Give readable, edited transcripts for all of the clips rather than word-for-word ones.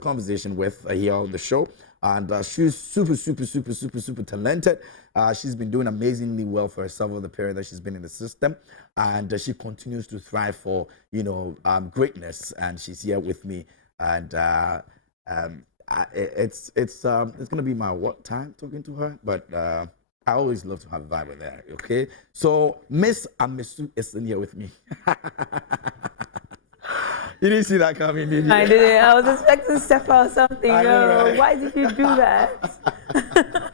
conversation with here on the show, and she's super talented. She's been doing amazingly well for herself over the period that she's been in the system, and she continues to thrive for greatness. And she's here with me, and it's gonna be my what time talking to her, but I always love to have a vibe with her. Okay, so Miss Amisu is in here with me. You didn't see that coming, did you? I didn't. I was expecting Sefa or something. I know, right? Why did you do that?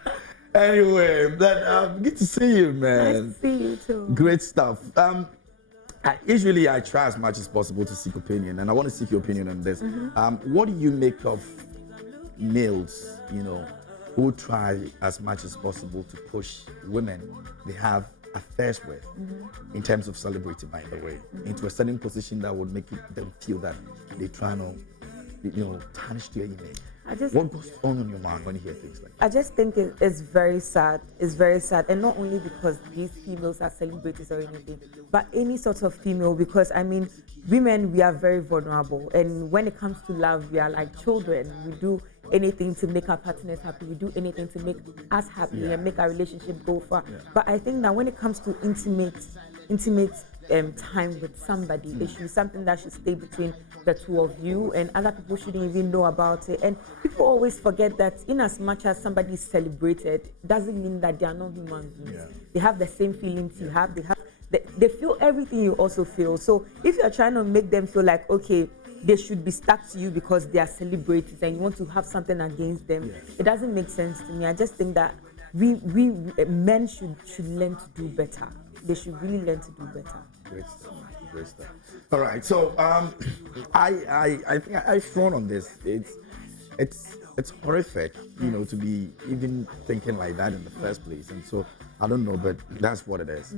Anyway, but good to see you, man. Nice to see you too. Great stuff. Usually I try as much as possible to seek opinion, and I want to seek your opinion on this. What do you make of males, who try as much as possible to push women they have affairs with, in terms of celebrity, by the way, into a certain position that would make them feel that they're trying to, tarnish their image? What goes on in your mind when you hear things like that? I just think it's very sad. It's very sad. And not only because these females are celebrities or anything, but any sort of female, because women, we are very vulnerable. And when it comes to love, we are like children. We do anything to make our partners happy. We do anything to make us happy and make our relationship go far. But I think that when it comes to intimate time with somebody, it should be something that should stay between the two of you, and other people shouldn't even know about it. And people always forget that in as much as somebody is celebrated, doesn't mean that they are not human beings. They have the same feelings you have. They feel everything you also feel. So if you're trying to make them feel like, okay, they should be stuck to you because they are celebrities and you want to have something against them, it doesn't make sense to me. I just think that we men should learn to do better. They should really learn to do better. Great stuff. Great stuff. All right. So I think I've thrown on this. It's horrific, to be even thinking like that in the first place. And so I don't know, but that's what it is.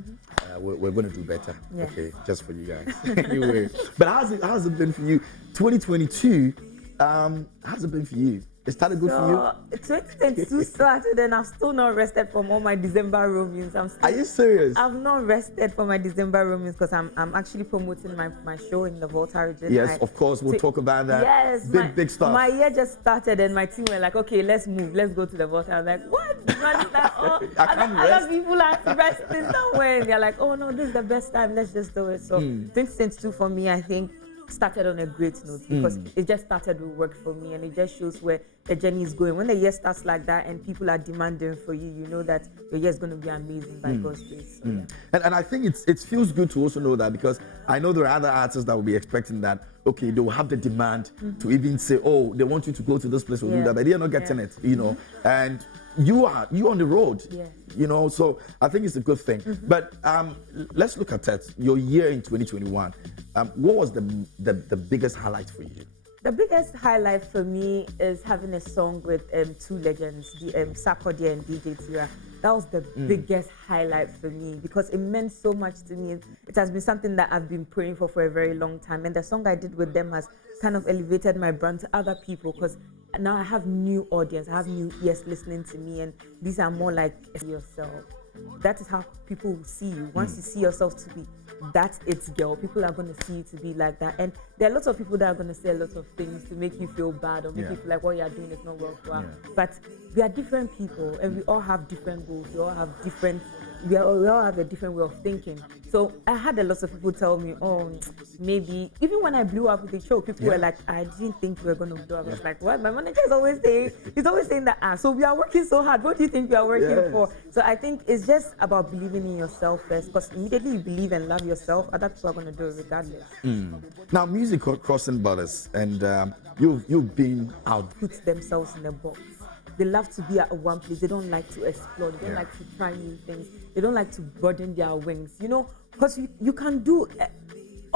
We're going to do better. Okay, just for you guys. Anyway, but how's it been for you? 2022. How's it been for you? It started good for you? 2022 started and I've still not rested from all my December roamings. Are you serious? I've not rested for my December roamings because I'm actually promoting my show in the Volta region. Yes, of course, we'll talk about that. Yes. Big stuff. My year just started and my team were like, okay, let's move. Let's go to the Volta. I'm like, what? Other people are resting somewhere. And they're like, oh no, this is the best time. Let's just do it. So 2022 for me, I think, started on a great note because it just started with work for me, and it just shows where the journey is going. When the year starts like that and people are demanding for you, you know that your year is going to be amazing by God's grace. So, and I think it feels good to also know that, because I know there are other artists that will be expecting that, okay, they will have the demand to even say, oh, they want you to go to this place or do that, but they're not getting it, and you on the road, so I think it's a good thing. But let's look at that. Your year in 2021, what was the biggest highlight for you? The biggest highlight for me is having a song with two legends, the Sarkodie and DJ Tira. That was the biggest highlight for me because it meant so much to me. It has been something that I've been praying for a very long time, and the song I did with them has kind of elevated my brand to other people because now I have new audience, I have new ears listening to me, and these are more like yourself. That is how people will see you. Once you see yourself to be that's its girl, people are going to see you to be like that. And there are lots of people that are going to say a lot of things to make you feel bad or make you feel like what you're doing is not worthwhile. But we are different people and we all have different goals. We all have we all have a different way of thinking. So I had a lot of people tell me, oh, maybe, even when I blew up with the show, people were like, I didn't think you were going to blow up. I was like, what? My manager is always saying, that, so we are working so hard. What do you think we are working for? So I think it's just about believing in yourself first, because immediately you believe and love yourself, other people are going to do it regardless. Now, music crossing borders, and you've been out. Put themselves in a box. They love to be at one place. They don't like to explore. They don't like to try new things. They don't like to broaden their wings, because you can do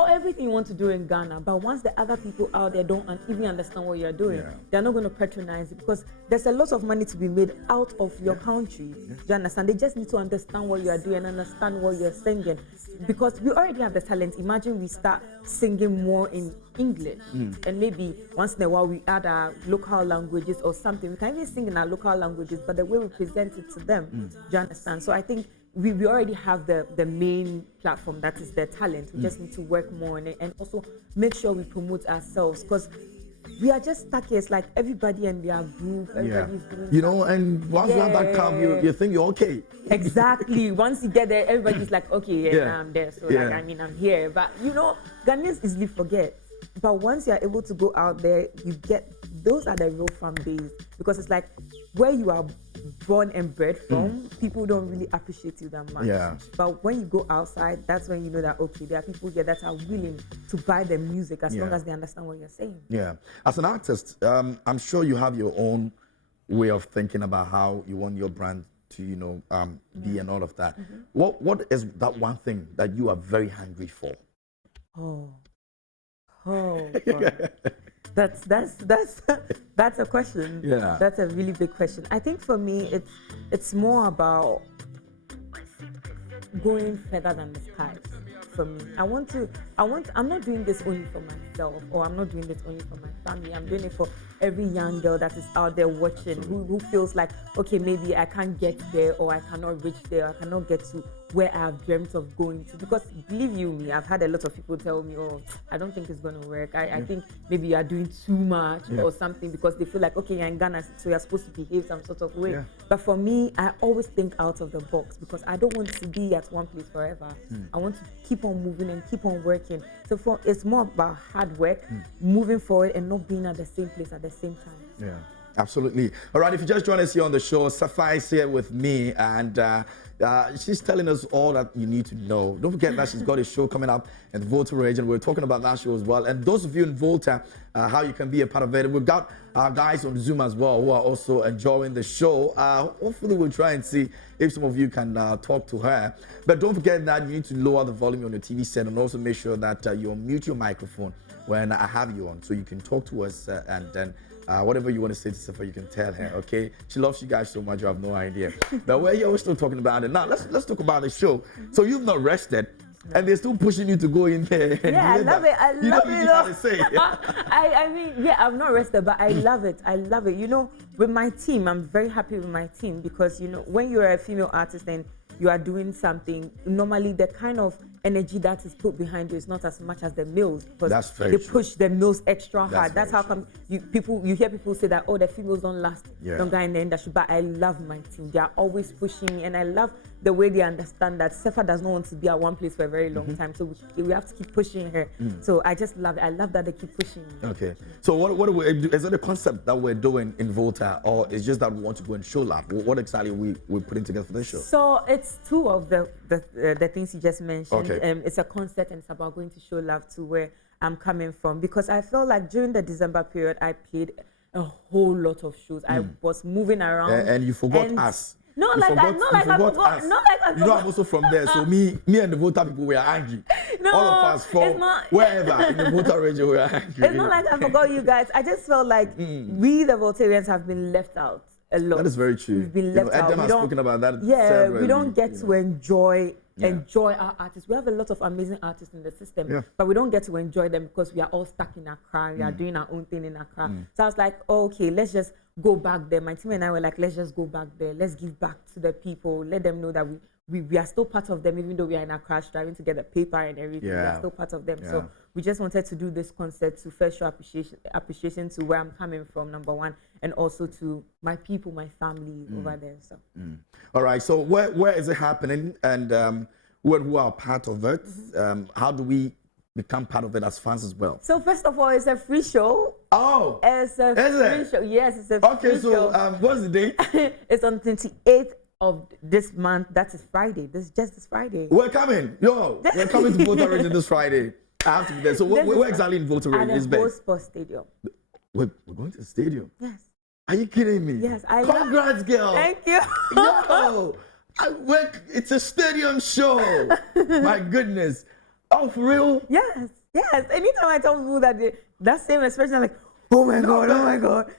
everything you want to do in Ghana, but once the other people out there don't even understand what you're doing, they're not going to patronize it, because there's a lot of money to be made out of your country. Do you understand? They just need to understand what you're doing, understand what you're singing, because we already have the talent. Imagine we start singing more in English, and maybe once in a while we add our local languages or something. We can even sing in our local languages, but the way we present it to them, do you understand? So I think we already have the main platform, that is the talent. We just need to work more on it and also make sure we promote ourselves, because we are just stuck here. It's like everybody and their group, everybody's doing you know, and once you have that calm, you think you're okay. Exactly. Once you get there, everybody's like, okay, yeah, I'm there. So like, I mean, I'm here. But you know, Ghanaians easily forget. But once you are able to go out there, you get, those are the real fun days, because it's like where you are born and bred from, people don't really appreciate you that much. Yeah. But when you go outside, that's when you know that, okay, there are people here that are willing to buy the music as long as they understand what you're saying. Yeah. As an artist, I'm sure you have your own way of thinking about how you want your brand to, you know, be and all of that. What is that one thing that you are very hungry for? Oh, God. That's a question. Yeah. That's a really big question. I think for me, it's more about going further than the skies. For me, I'm not doing this only for myself, or I'm not doing this only for my family. I'm doing it for every young girl that is out there watching, who feels like, okay, maybe I can't get there, or I cannot reach there, or I cannot get to where I have dreamt of going to. Because believe you me, I've had a lot of people tell me, oh, I don't think it's going to work. I think maybe you are doing too much or something, because they feel like, okay, you're in Ghana, so you're supposed to behave some sort of way. Yeah. But for me, I always think out of the box, because I don't want to be at one place forever. I want to keep on moving and keep on working. So it's more about hard work, moving forward, and not being at the same place at the same time. Yeah, absolutely. All right, if you just joined us here on the show, Sefa is here with me, and she's telling us all that you need to know. Don't forget that she's got a show coming up in the Volta region. We're talking about that show as well. And those of you in Volta, how you can be a part of it. We've got our guys on Zoom as well who are also enjoying the show. Hopefully we'll try and see if some of you can talk to her. But don't forget that you need to lower the volume on your TV set, and also make sure that you mute your microphone when I have you on, so you can talk to us, and then whatever you want to say to Sefa, you can tell her, okay? She loves you guys so much, you have no idea. But we're here, we're still talking about it. Now, let's talk about the show. So you've not rested, and they're still pushing you to go in there. Yeah, I love it. I love it. To say. I mean, yeah, I've not rested, but I love it. I love it. You know, with my team, I'm very happy with my team, because, you know, when you're a female artist and you are doing something, normally the kind of energy that is put behind you is not as much as the males, because they push the males extra hard. That's how come you hear people say that, oh, the females don't last longer in the industry. But I love my team. They are always pushing me, and I love the way they understand that Sefa does not want to be at one place for a very long time. So we have to keep pushing her. So I just love it. I love that they keep pushing me. Okay. So what do we do? Is it a concept that we're doing in Volta, or it's just that we want to go and show love? What exactly we're putting together for this show? So it's two of the things you just mentioned. Okay. It's a concert, and it's about going to show love to where I'm coming from, because I felt like during the December period I played a whole lot of shows. I was moving around, and you forgot us. Not like I forgot. You know, I'm also from there, so me and the Volta people were angry. No, all of us from wherever in the Volta region we are angry. It's not like I forgot you guys. I just felt like we, the Voltarians, have been left out a lot. That is very true. We've been left out. Edem has spoken about that. Yeah, we don't get to enjoy our artists. We have a lot of amazing artists in the system, but we don't get to enjoy them because we are all stuck in Accra. We are doing our own thing in Accra. So I was like, oh, okay, let's just go back there. My team and I were like, let's just go back there. Let's give back to the people. Let them know that we are still part of them, even though we are in Accra striving to get the paper and everything. We are still part of them. So we just wanted to do this concert to first show appreciation to where I'm coming from, number one, and also to my people, my family over there. So. All right. So where is it happening, and who are part of it? How do we become part of it as fans as well? So first of all, it's a free show. Oh, it's a free show. Yes, it's a free show. Okay, so what's the date? It's on 28th of this month. That is Friday. This Friday. We're coming. We're coming to Volta region this Friday. I have to be there. So where exactly in Volta region is At the Sports Stadium. We're going to the stadium? Yes. Are you kidding me? Yes, Congrats, girl. Thank you. Yo, it's a stadium show. My goodness. Oh, for real? Yes. Anytime I tell people that same expression, I'm like, oh my God.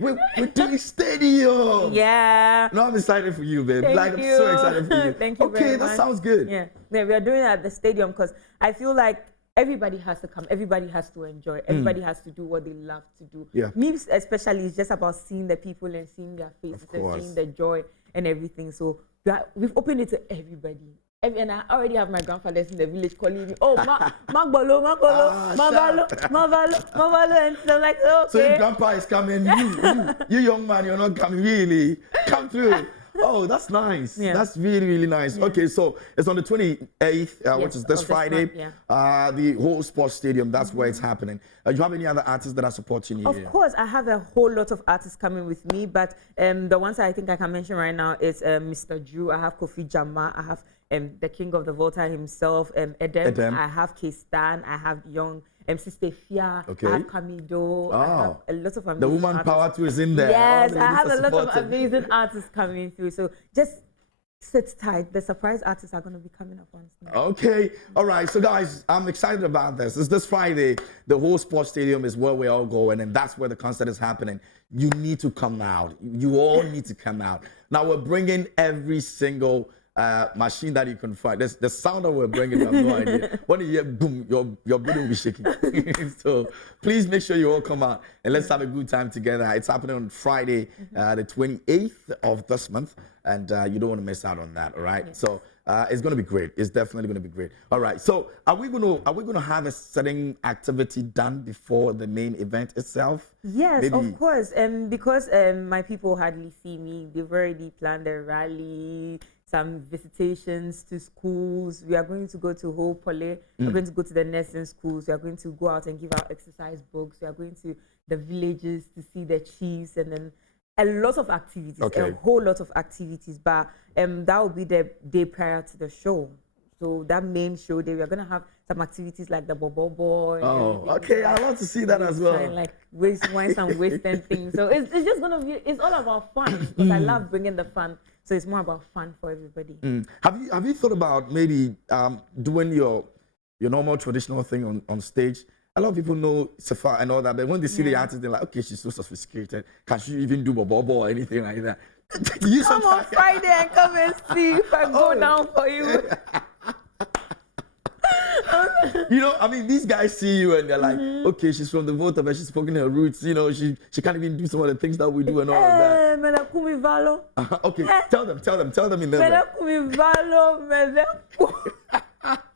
We're doing stadium. Yeah. No, I'm excited for you, babe. Thank you. I'm so excited for you. Thank you very much. That sounds good. Yeah, we are doing it at the stadium because I feel like everybody has to come. Everybody has to enjoy. Everybody has to do what they love to do. Yeah. Me especially, it's just about seeing the people and seeing their faces and seeing the joy and everything. So we've opened it to everybody. And I already have my grandfathers in the village calling me, oh, Magbolo, Mavalo, and so I'm like, okay. So your grandpa is coming, you young man, you're not coming, really? Come through. Oh, that's nice. Yeah. That's really, really nice. Yeah. Okay, so it's on the 28th, which is this Friday. The whole sports stadium, that's where it's happening. Do you have any other artists that are supporting you? Of course, I have a whole lot of artists coming with me, but the ones I think I can mention right now is Mr. Drew, I have Kofi Jama, I have the king of the Volta himself, Edem. I have K-Stan, I have Young, Sister Fia, I have Kamido, I have a lot of amazing The woman artists. power too is in there. Yes, I have a lot of amazing artists coming through. So just sit tight. The surprise artists are going to be coming up on stage. Okay. All right. So guys, I'm excited about this. It's this Friday. The whole sports stadium is where we're all going, and that's where the concert is happening. You need to come out. You all need to come out. Now we're bringing every single machine that you can find. The sound that we're bringing, I have no idea. When you hear boom, your body will be shaking. So please make sure you all come out and let's have a good time together. It's happening on Friday, the 28th of this month, and you don't want to miss out on that. All right. So it's going to be great. It's definitely going to be great. All right. So are we going to have a certain activity done before the main event itself? Yes, maybe. Of course. Because my people hardly see me, they've already planned a rally, some visitations to schools. We are going to go to Whole Poly. We're going to go to the nursing schools. We are going to go out and give out exercise books. We are going to the villages to see the chiefs, and then a lot of activities, a whole lot of activities. But that will be the day prior to the show. So that main show day, we are going to have some activities like the Bobo Boy. Oh, okay. I love to see that as well. Like waste wines and Western things. So it's just going to be, it's all about fun, because I love bringing the fun. So it's more about fun for everybody. Have you thought about maybe doing your normal traditional thing on stage? A lot of people know Sefa and all that, but when they see the artist, they're like, okay, she's so sophisticated. Can she even do bobo or anything like that? Come on Friday and come and see if I go down for you. You know, I mean, these guys see you and they're like, okay, she's from the Volta, but she's spoken her roots. You know, she can't even do some of the things that we do and all of that. Okay, tell them in there.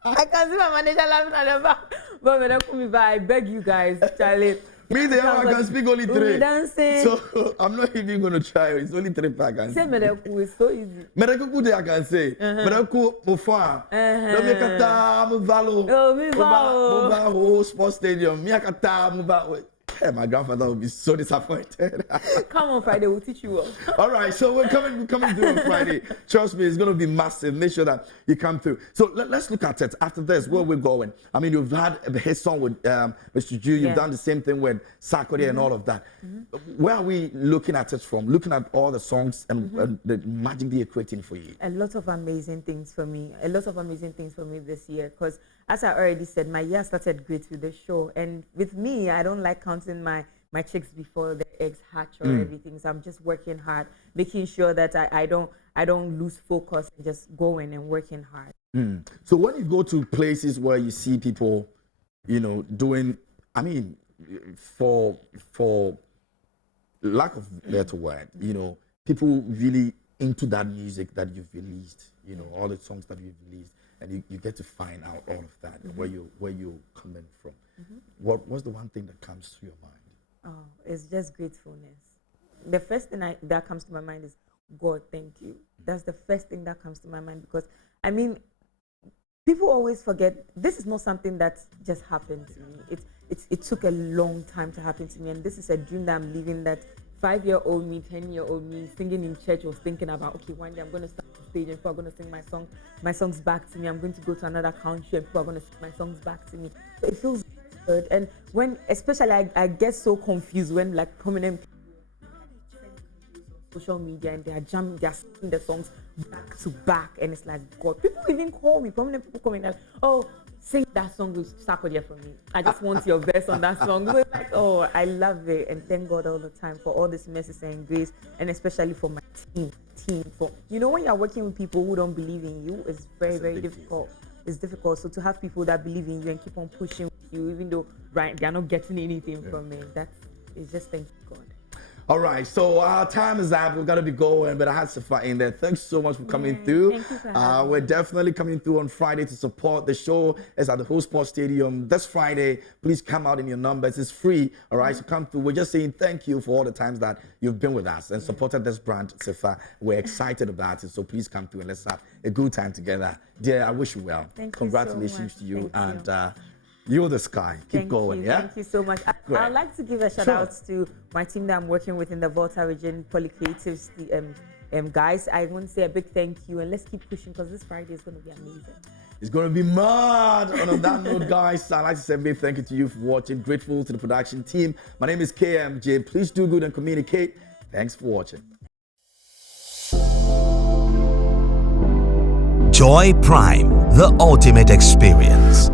I can see my manager laughing at the back. But I beg you guys, Charlie. Me, I can speak only 3. Dancing. So I'm not even going to try. It's only 3 I can say. Say Mereku is so easy. Mereku I can say. Mereku Mofa. Domekata Muvalo. Oh, Muvalo. Muvalo Sports Stadium. Miakata Muvalo. Hey, my grandfather will be so disappointed. Come on Friday, we'll teach you all. All right, so we're coming through on Friday. Trust me, it's going to be massive. Make sure that you come through. So let's look at it. After this, where we're going. I mean, you've had a hit song with Mr. Drew. You've done the same thing with Sarkodie and all of that. Where are we looking at it from? Looking at all the songs and the magic they're creating for you. A lot of amazing things for me. A lot of amazing things for me this year. Because as I already said, my year started great with the show. And with me, I don't like counting my chicks before the eggs hatch or everything. So I'm just working hard, making sure that I don't lose focus, and just going and working hard. So when you go to places where you see people, you know, doing, I mean, for lack of better word, you know, people really into that music that you've released, you know, all the songs that you've released, and you get to find out all of that, where you're coming from. What's the one thing that comes to your mind? Oh, it's just gratefulness. The first thing that comes to my mind is, God, thank you. That's the first thing that comes to my mind, because, I mean, people always forget, this is not something that just happened to me. It took a long time to happen to me, and this is a dream that I'm living, that 5-year-old me, 10-year-old me, singing in church was thinking about, okay, one day I'm going to stand on stage and people are going to sing my songs back to me. I'm going to go to another country and people are going to sing my songs back to me. So it feels good. And when, especially, I get so confused when, like, prominent people social media and they're singing the songs back to back, and it's like, God, people even call me, prominent people coming like, oh, sing that song with Sarkodie for me. I just want your verse on that song. So it's like, oh, I love it, and thank God all the time for all this mercy and grace, and especially for my team. For, you know, when you're working with people who don't believe in you, it's very, very difficult. It's difficult. So to have people that believe in you and keep on pushing with you, even though they're not getting anything from it, that is just thank God. All right, so our time is up. We've got to be going, but I had Sefa in there. Thanks so much for coming through. Thank you for having We're me. definitely coming through on Friday to support the show. It's at the Whole Sports Stadium this Friday. Please come out in your numbers. It's free, all right? So come through. We're just saying thank you for all the times that you've been with us and supported this brand, Sefa. We're excited about it, so please come through and let's have a good time together. Dear, I wish you well. Thank you Congratulations so to you. much. And you're the sky. Keep Thank going, you. yeah? Thank you so much. Great. I'd like to give a shout out to my team that I'm working with in the Volta region, Poly Creatives, the guys. I want to say a big thank you, and let's keep pushing because this Friday is going to be amazing. It's going to be mad. And on that note, guys, I'd like to say a big thank you to you for watching. Grateful to the production team. My name is KMJ. Please do good and communicate. Thanks for watching. Joy Prime, the ultimate experience.